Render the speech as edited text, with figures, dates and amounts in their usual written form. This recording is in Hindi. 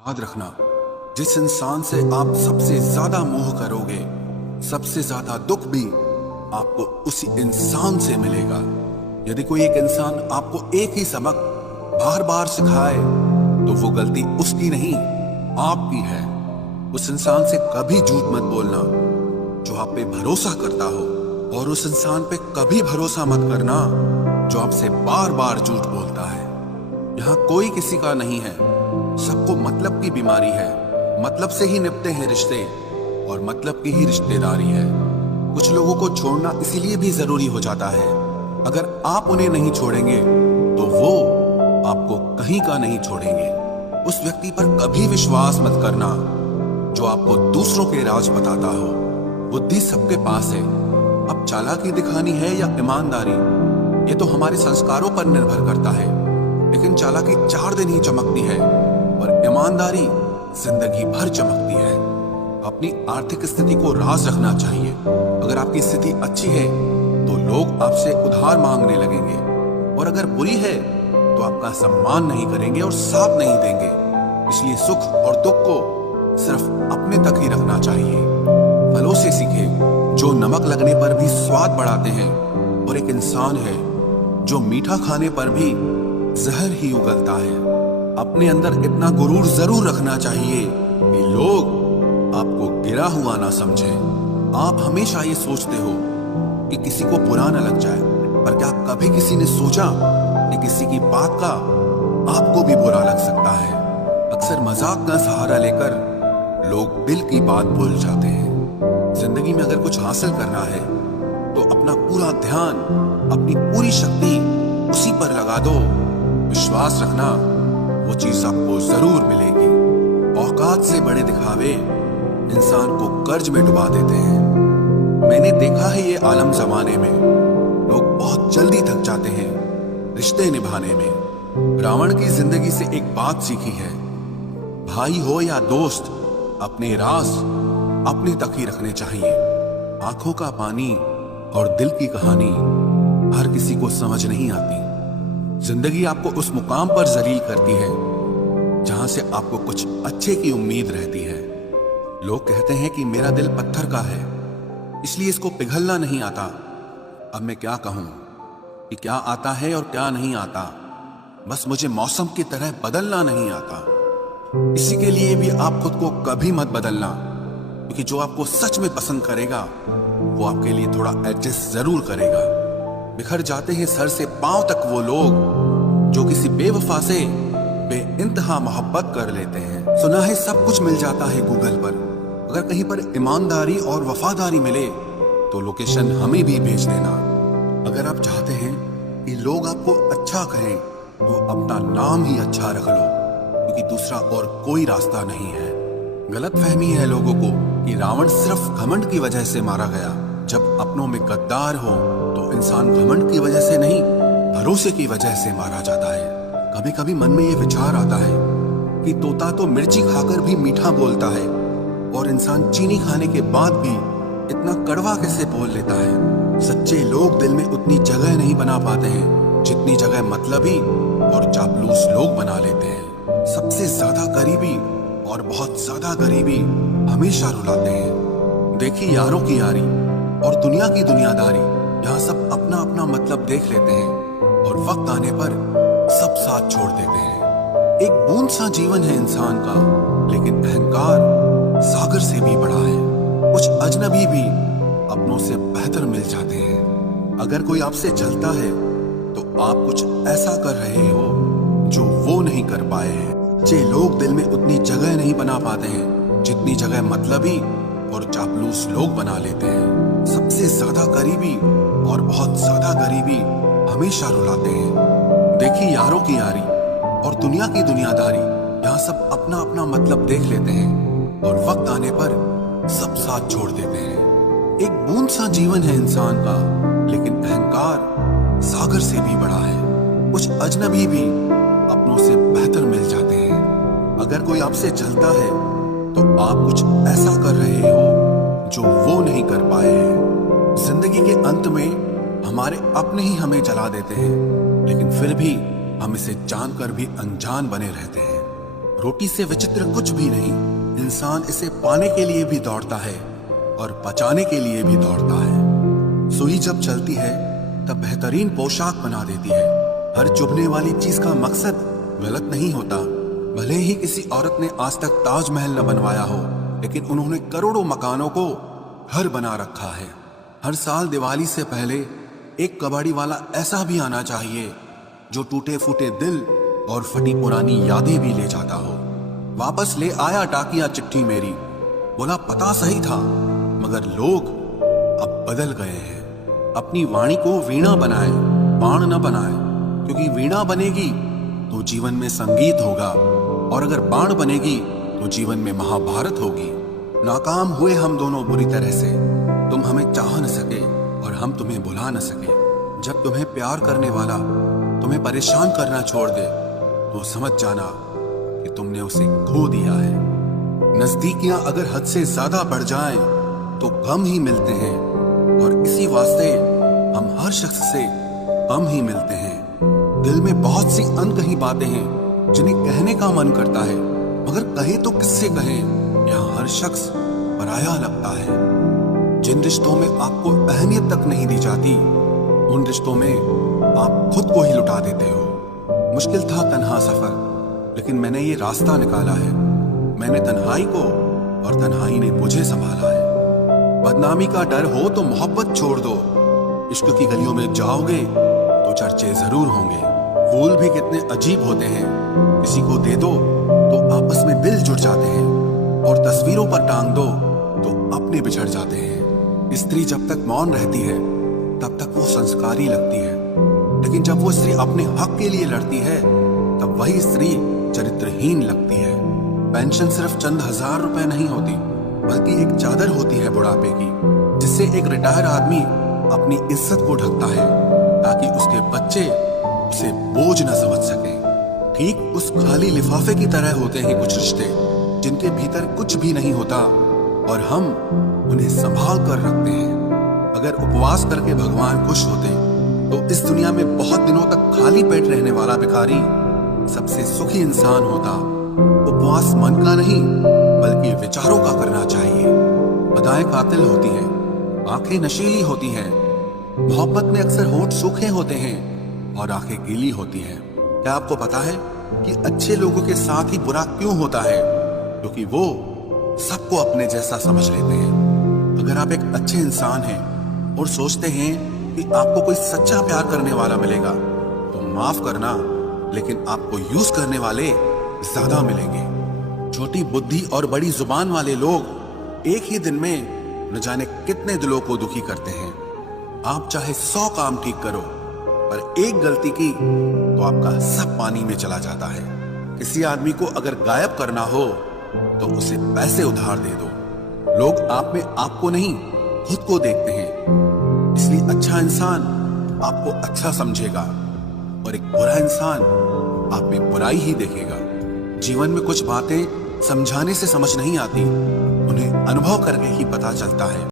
याद रखना, जिस इंसान से आप सबसे ज्यादा मोह करोगे, सबसे ज्यादा दुख भी आपको उसी इंसान से मिलेगा। यदि कोई एक इंसान आपको एक ही सबक बार बार सिखाए तो वो गलती उसकी नहीं, आपकी है। उस इंसान से कभी झूठ मत बोलना जो आप पे भरोसा करता हो, और उस इंसान पे कभी भरोसा मत करना जो आपसे बार बार झूठ बोलता है। यहाँ कोई किसी का नहीं है, सबको मतलब की बीमारी है। मतलब से ही निपटे हैं रिश्ते, और मतलब की ही रिश्तेदारी है। कुछ लोगों को छोड़ना इसीलिए भी जरूरी हो जाता है, अगर आप उन्हें नहीं छोड़ेंगे तो वो आपको कहीं का नहीं छोड़ेंगे। उस व्यक्ति पर कभी विश्वास मत करना जो आपको दूसरों के राज बताता हो। बुद्धि सबके पास है, अब चालाकी दिखानी है या ईमानदारी, ये तो हमारे संस्कारों पर निर्भर करता है। लेकिन चालाकी 4 दिन ही चमकती है और ईमानदारी जिंदगी भर चमकती है। अपनी आर्थिक स्थिति को राज रखना चाहिए। अगर आपकी स्थिति अच्छी है तो लोग आपसे उधार मांगने लगेंगे, और अगर बुरी है तो आपका सम्मान नहीं करेंगे और साथ नहीं देंगे। इसलिए सुख और दुख को सिर्फ अपने तक ही रखना चाहिए। फलों से सीखे जो नमक लगने पर भी स्वाद बढ़ाते हैं, और एक इंसान है जो मीठा खाने पर भी जहर ही उगलता है। अपने अंदर इतना गुरूर जरूर रखना चाहिए कि लोग आपको गिरा हुआ ना समझें। आप हमेशा ये सोचते हो कि किसी को बुरा ना लग जाए, पर क्या कभी किसी ने सोचा कि किसी की बात का आपको भी बुरा लग सकता है? अक्सर मजाक का सहारा लेकर लोग दिल की बात भूल जाते हैं। जिंदगी में अगर कुछ हासिल करना है तो अपना पूरा ध्यान, अपनी पूरी शक्ति उसी पर लगा दो। विश्वास रखना, वो चीज आपको जरूर मिलेगी। औकात से बड़े दिखावे इंसान को कर्ज में डुबा देते हैं। मैंने देखा है ये आलम जमाने में लोग बहुत जल्दी थक जाते हैं रिश्ते निभाने में। रावण की जिंदगी से एक बात सीखी है, भाई हो या दोस्त, अपने राज अपने तक ही रखने चाहिए। आंखों का पानी और दिल की कहानी हर किसी को समझ नहीं आती। जिंदगी आपको उस मुकाम पर जलील करती है जहां से आपको कुछ अच्छे की उम्मीद रहती है। लोग कहते हैं कि मेरा दिल पत्थर का है, इसलिए इसको पिघलना नहीं आता। अब मैं क्या कहूं कि क्या आता है और क्या नहीं आता। बस मुझे मौसम की तरह बदलना नहीं आता। इसी के लिए भी आप खुद को कभी मत बदलना, क्योंकि जो आपको सच में पसंद करेगा वो आपके लिए थोड़ा एडजस्ट जरूर करेगा। बिखर जाते हैं सर से पांव तक वो लोग जो किसी बेवफा से बेइंतहा मोहब्बत कर लेते हैं। सुना है सब कुछ मिल जाता है गूगल पर, अगर कहीं पर ईमानदारी और वफादारी मिले तो लोकेशन हमें भी भेज देना। अगर आप चाहते हैं कि लोग आपको अच्छा कहें तो अपना नाम ही अच्छा रख लो, क्योंकि दूसरा और कोई रास्ता नहीं है। गलत फहमी है लोगों को कि रावण सिर्फ घमंड की वजह से मारा गया। जब अपनों में गद्दार हो तो इंसान घमंड की वजह से नहीं, भरोसे की वजह से मारा जाता है। कभी कभी मन में ये विचार आता है कि तोता तो मिर्ची खाकर भी मीठा बोलता है, और इंसान चीनी खाने के बाद भी इतना कड़वा कैसे बोल लेता है। सच्चे लोग दिल में उतनी जगह नहीं बना पाते हैं जितनी जगह मतलबी और चापलूस लोग बना लेते हैं। सबसे ज्यादा करीबी और बहुत ज्यादा गरीबी हमेशा रुलाते हैं। देखी यारों की यारी और दुनिया की दुनियादारी, यहाँ सब अपना अपना मतलब देख लेते हैं और वक्त आने पर सब साथ छोड़ देते हैं। एक बूंद सा जीवन है इंसान का, लेकिन अहंकार सागर से भी बड़ा है। कुछ अजनबी भी अपनों से बेहतर मिल जाते हैं। अगर कोई आपसे जलता है तो आप कुछ ऐसा कर रहे हो जो वो नहीं कर पाए हैं। जे लोग दिल में उतनी जगह नहीं बना पाते हैं जितनी जगह मतलबी और चापलूस लोग बना लेते हैं। सबसे ज्यादा करीबी और बहुत ज्यादा गरीबी हमेशा रुलाते हैं। देखी यारों की यारी और दुनिया की दुनियादारी, यहाँ सब अपना अपना मतलब देख लेते हैं और वक्त आने पर सब साथ छोड़ देते हैं। एक बूंद सा जीवन है इंसान का, लेकिन अहंकार सागर से भी बड़ा है। कुछ अजनबी भी अपनों से बेहतर मिल जाते हैं। अगर कोई आपसे जलता है तो आप कुछ ऐसा कर रहे हो जो वो नहीं कर पाए हैं। जिंदगी के अंत में हमारे अपने ही हमें जला देते हैं, लेकिन फिर भी हम इसे जानकर भी अनजान बने रहते हैं। रोटी से विचित्र कुछ भी नहीं। इंसान इसे पाने के लिए भी दौड़ता है और बचाने के लिए भी दौड़ता है। सुई जब चलती है तब बेहतरीन पोशाक बना देती है। हर चुभने वाली चीज का मकसद गलत नहीं होता। भले ही किसी औरत ने आज तक ताजमहल न बनवाया हो, लेकिन उन्होंने करोड़ों मकानों को घर बना रखा है। हर साल दिवाली से पहले एक कबाड़ी वाला ऐसा भी आना चाहिए जो टूटे फूटे दिल और फटी पुरानी यादें भी ले जाता हो। वापस ले आया टाकिया चिट्ठी मेरी, बोला पता सही था मगर लोग अब बदल गए हैं। अपनी वाणी को वीणा बनाए, बाण न बनाए, क्योंकि वीणा बनेगी तो जीवन में संगीत होगा और अगर बाण बनेगी तो जीवन में महाभारत होगी। नाकाम हुए हम दोनों बुरी तरह से। तुम हमें चाह न सके और हम तुम्हें भुला न सके। जब तुम्हें प्यार करने वाला तुम्हें परेशान करना छोड़ दे तो समझ जाना कि तुमने उसे खो दिया है। नजदीकियां अगर हद से ज्यादा बढ़ जाएं तो गम ही मिलते हैं, और इसी वास्ते हम हर शख्स से कम ही मिलते हैं। दिल में बहुत सी अनकही बातें हैं जिन्हें कहने का मन करता है, मगर कहे तो किससे कहें। यहाँ हर शख्स पराया लगता है। जिन रिश्तों में आपको अहमियत तक नहीं दी जाती, उन रिश्तों में आप खुद को ही लुटा देते हो। मुश्किल था तन्हा सफर, लेकिन मैंने ये रास्ता निकाला है। मैंने तन्हाई को और तन्हाई ने मुझे संभाला है। बदनामी का डर हो तो मोहब्बत छोड़ दो। इश्क की गलियों में जाओगे तो चर्चे जरूर होंगे। फूल भी कितने अजीब होते हैं, किसी को दे दो तो आपस में दिल जुड़ जाते हैं, और तस्वीरों पर टांग दो तो अपने बिछड़ जाते हैं। स्त्री जब तक मौन रहती है तब तक वो संस्कारी लगती है, लेकिन जब वो स्त्री अपने हक के लिए लड़ती है तब वही स्त्री चरित्रहीन लगती है। पेंशन सिर्फ चंद हजार रुपए नहीं होती, बल्कि एक चादर होती है बुढ़ापे की, जिससे एक रिटायर आदमी अपनी इज्जत को ढकता है ताकि उसके बच्चे उसे बोझ न समझ सके। ठीक उस खाली लिफाफे की तरह होते हैं कुछ रिश्ते जिनके भीतर कुछ भी नहीं होता और हम उन्हें संभाल कर रखते हैं। अगर उपवास करके भगवान खुश होते तो इस दुनिया में बहुत दिनों तक खाली पेट रहने वाला भिखारी सबसे सुखी इंसान होता। उपवास मन का नहीं बल्कि विचारों का करना चाहिए। अदाएं कातिल होती हैं, आंखें नशीली होती हैं। मोहब्बत में अक्सर होंठ सूखे होते हैं और आंखें गीली होती हैं। क्या आपको पता है कि अच्छे लोगों के साथ ही बुरा क्यों होता है? क्योंकि वो सबको अपने जैसा समझ लेते हैं। अगर आप एक अच्छे इंसान हैं और सोचते हैं कि आपको कोई सच्चा प्यार करने वाला मिलेगा तो माफ करना, लेकिन आपको यूज करने वाले ज्यादा मिलेंगे। छोटी बुद्धि और बड़ी जुबान वाले लोग एक ही दिन में न जाने कितने दिलों को दुखी करते हैं। आप चाहे 100 काम ठीक करो, पर एक गलती की तो आपका सब पानी में चला जाता है। किसी आदमी को अगर गायब करना हो तो उसे पैसे उधार दे दो। लोग आप में आपको नहीं खुद को देखते हैं, इसलिए अच्छा इंसान आपको अच्छा समझेगा और एक बुरा इंसान आप में बुराई ही देखेगा। जीवन में कुछ बातें समझाने से समझ नहीं आती, उन्हें अनुभव करके ही पता चलता है।